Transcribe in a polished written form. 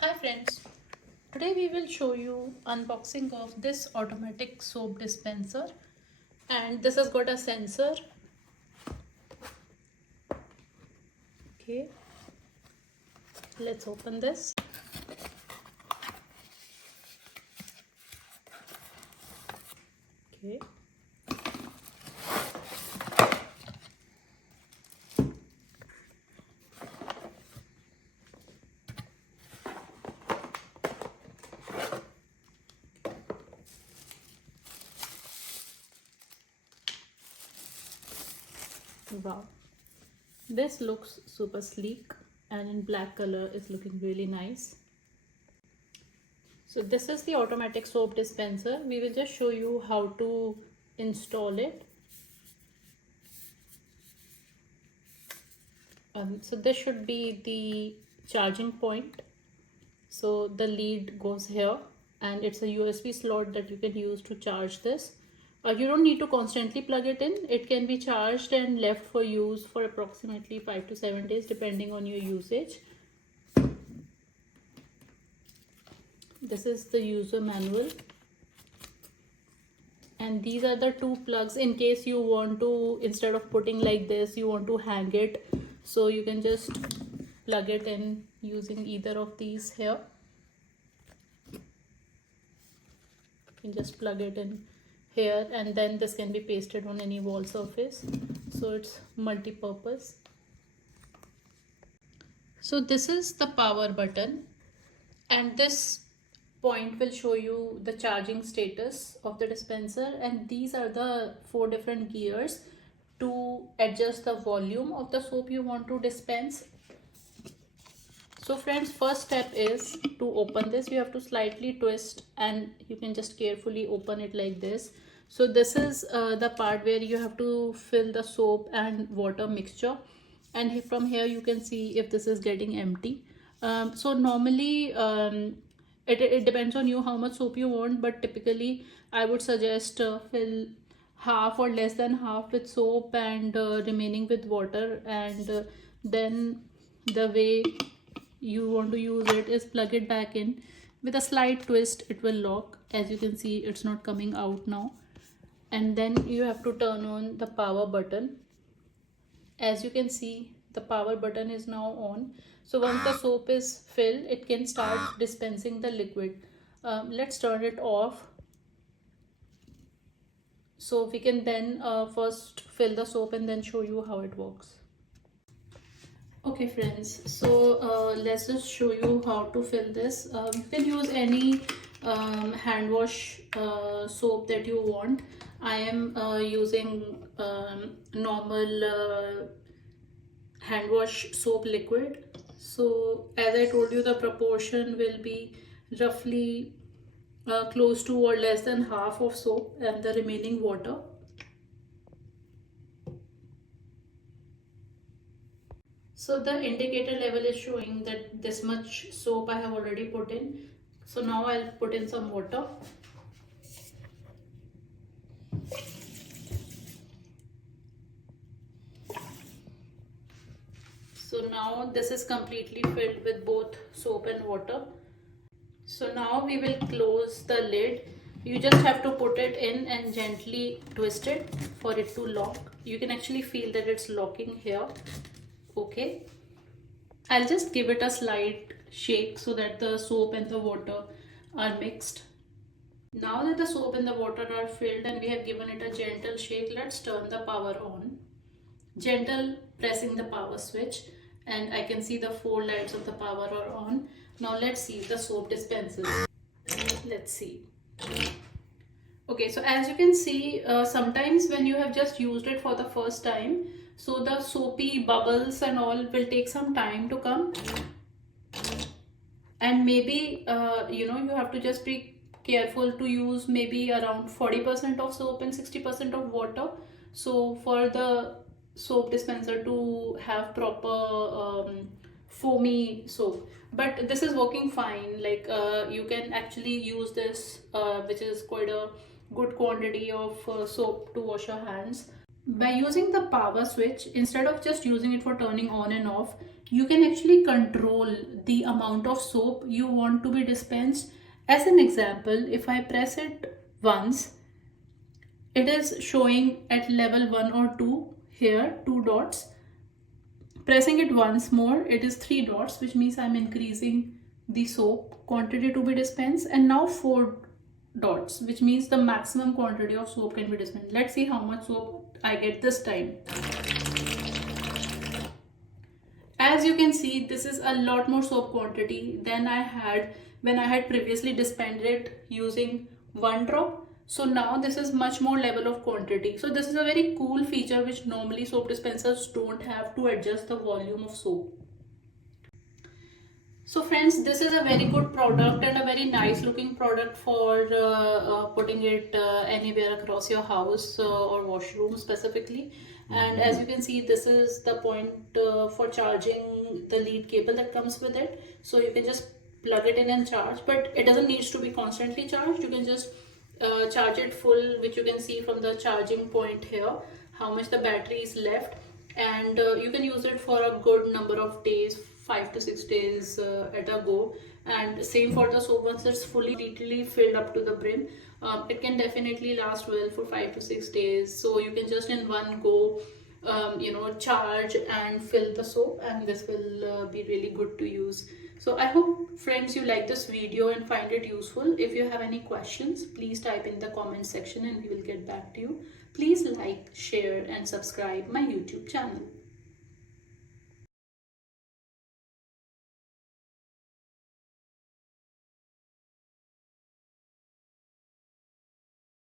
Hi friends, today we will show you unboxing of this automatic soap dispenser, and this has got a sensor. Okay, let's open this. Okay, wow, this looks super sleek and in black color is looking really nice. So this is the automatic soap dispenser. We will just show you how to install it. So this should be the charging point. So the lead goes here and it's a USB slot that you can use to charge this. You don't need to constantly plug it in. It can be charged and left for use for approximately 5 to 7 days depending on your usage. This is the user manual. And these are the two plugs in case you want to, instead of putting like this, you want to hang it. So you can just plug it in using either of these here. You can just plug it in here and then this can be pasted on any wall surface. So it's multi-purpose. So this is the power button and this point will show you the charging status of the dispenser, and these are the 4 different gears to adjust the volume of the soap you want to dispense. So friends, first step is to open this. You have to slightly twist and you can just carefully open it like this. So this is the part where you have to fill the soap and water mixture, and from here you can see if this is getting empty. So normally it depends on you how much soap you want, but typically I would suggest fill half or less than half with soap and remaining with water, and then the way you want to use it is plug it back in. With a slight twist it will lock. As you can see, it's not coming out now, and then you have to turn on the power button. As you can see, the power button is now on. So once the soap is filled, it can start dispensing the liquid. Let's turn it off so we can then first fill the soap and then show you how it works. Okay friends, so let's just show you how to fill this. You can use any hand wash soap that you want. I am using normal hand wash soap liquid. So as I told you, the proportion will be roughly close to or less than half of soap and the remaining water. So the indicator level is showing that this much soap I have already put in. So now I'll put in some water. So now this is completely filled with both soap and water. So now we will close the lid. You just have to put it in and gently twist it for it to lock. You can actually feel that it's locking here. Okay. I'll just give it a slight shake so that the soap and the water are mixed. Now that the soap and the water are filled and we have given it a gentle shake, let's turn the power on. Gentle pressing the power switch, and I can see the 4 lights of the power are on. Now let's see the soap dispensers. Let's see. Okay, so as you can see, sometimes when you have just used it for the first time, so the soapy bubbles and all will take some time to come, and maybe you have to just be careful to use maybe around 40% of soap and 60% of water. So for the soap dispenser to have proper foamy soap, but this is working fine. Like you can actually use this which is quite a good quantity of soap to wash your hands. By using the power switch, instead of just using it for turning on and off, you can actually control the amount of soap you want to be dispensed. As an example, if I press it once, it is showing at level 1 or 2 here, 2 dots. Pressing it once more, it is 3 dots, which means I'm increasing the soap quantity to be dispensed, and now 4 dots, which means the maximum quantity of soap can be dispensed. Let's see how much soap I get this time. As you can see, this is a lot more soap quantity than I had when I had previously dispensed it using 1 drop. So now this is much more level of quantity. So this is a very cool feature which normally soap dispensers don't have, to adjust the volume of soap. So friends, this is a very good product and a very nice looking product for putting it anywhere across your house or washroom specifically. And as you can see, this is the point for charging the lead cable that comes with it. So you can just plug it in and charge, but it doesn't need to be constantly charged. You can just charge it full, which you can see from the charging point here, how much the battery is left. And you can use it for a good number of days, 5 to 6 days at a go. And same for the soap. Once it's fully filled up to the brim, it can definitely last well for 5 to 6 days. So you can just in one go charge and fill the soap, and this will be really good to use. So I hope friends you like this video and find it useful. If you have any questions, please type in the comment section and we will get back to you. Please like, share and subscribe my YouTube channel.